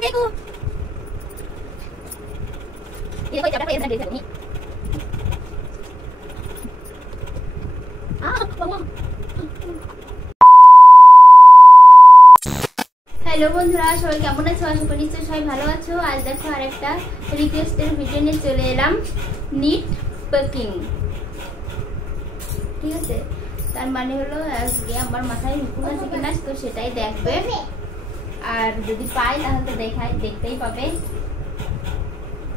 देखो ये कोई चपड़ा ये देखो नहीं हेलो বন্ধুরা সবাই কেমন আছো আশা করি নিশ্চয়ই সবাই ভালো আছো আজ দেখো আরেকটা রিকোয়েস্টের ভিডিও নিয়ে চলে এলাম নিট পেকিং ঠিক আছে তার মানে হলো আজকে আমার মাথায় হুকুম আছে কিনা তো সেটাই দেখবে আর যদি পাই তাহলে তো দেখতেই পাবে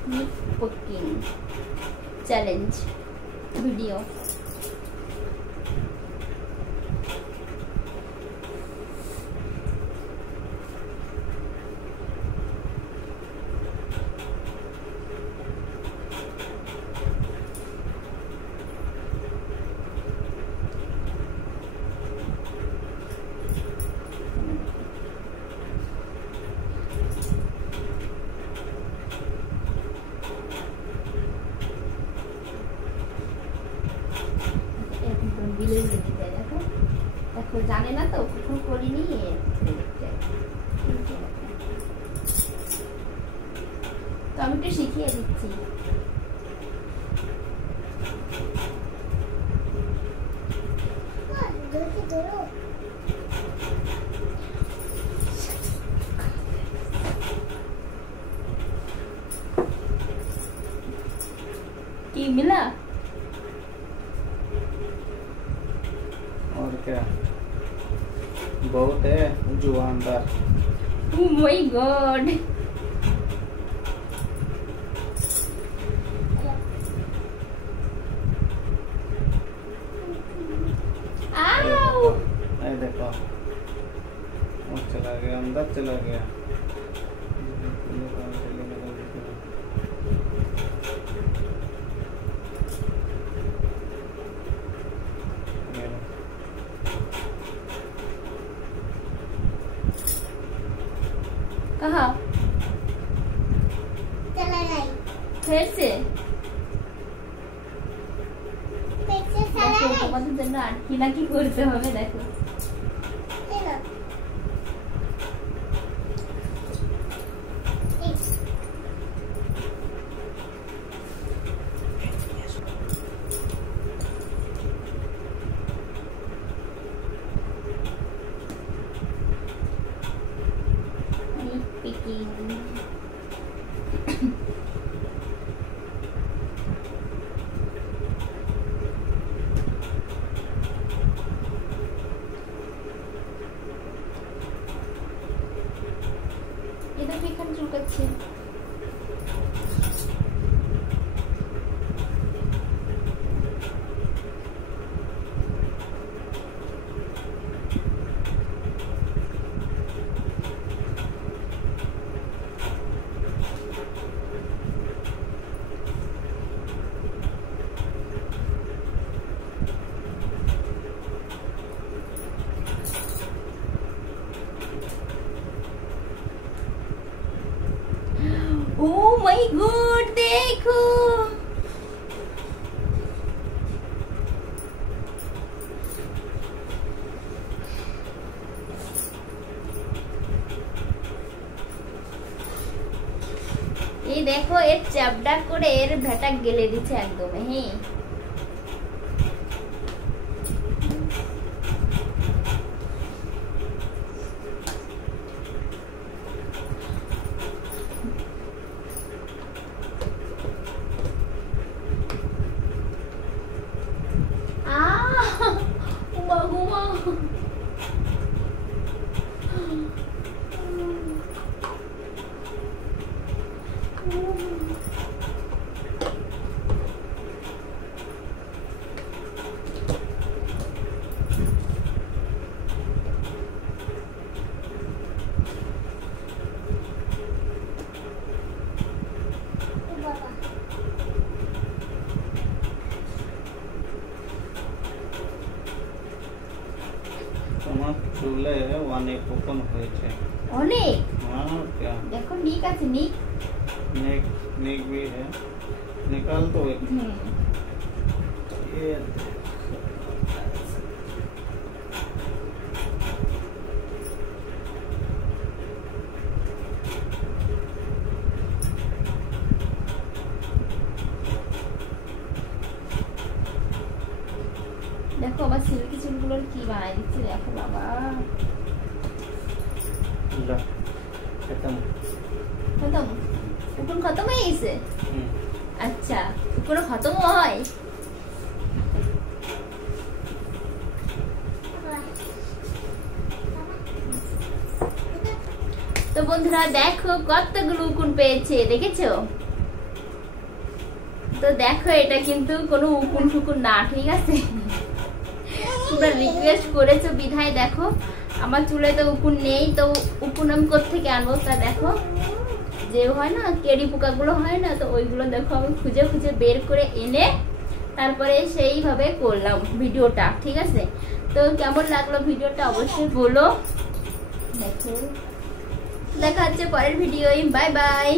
নিট পেকিং চ্যালেঞ্জ ভিডিও দেখো জানে না তো কখন করিনি তো আমি একটু শিখিয়ে দিচ্ছি কি মিলা और क्या बहुत है जुआनदार Oh my god आओ नहीं देखो वो चला गया अंदर चला गया कहाँ चला गई फिर से चला गई তোমাদের জন্য আর কি না কি করতে হবে দেখো चलो Picking. এটা তো এখানে চুলকাচ্ছে Oh my god देखो এই দেখো এর চ্যাপটা করে এর ভেটা গেলে দিচ্ছে একদম হ্যাঁ তোমার চুলে অনেক ওপেন হয়েছে অনেক हाँ क्या দেখো নিক আছে নিক नेक नेक भी है निकाल तो ये দেখো আবার সিল্কি চুলগুলোর কি বানাই দিচ্ছে দেখো বাবা। ला खत्म খতম উকুন খতম হয়ে গেছে। আচ্ছা উকুন খতম হয়। তো বন্ধুরা দেখো কতগুলো উকুন পেয়েছে দেখেছো। তো দেখো এটা কিন্তু কোনো উকুন টুকুন না, ঠিক আছে। তোমরা রিকোয়েস্ট করেছো বিধায় দেখো আমার চুলে তো উকুন নেই, তো উকুন আমি কোত্থেকে আনবো। তা দেখো যে হয় না কেড়ি পোকাগুলো হয় না, তো ওইগুলো দেখো আমি খুঁজে খুঁজে বের করে এনে তারপরে সেইভাবে করলাম ভিডিওটা, ঠিক আছে। তো কেমন লাগলো ভিডিওটা অবশ্যই বলো। দেখো দেখা হচ্ছে পরের ভিডিও। Bye bye.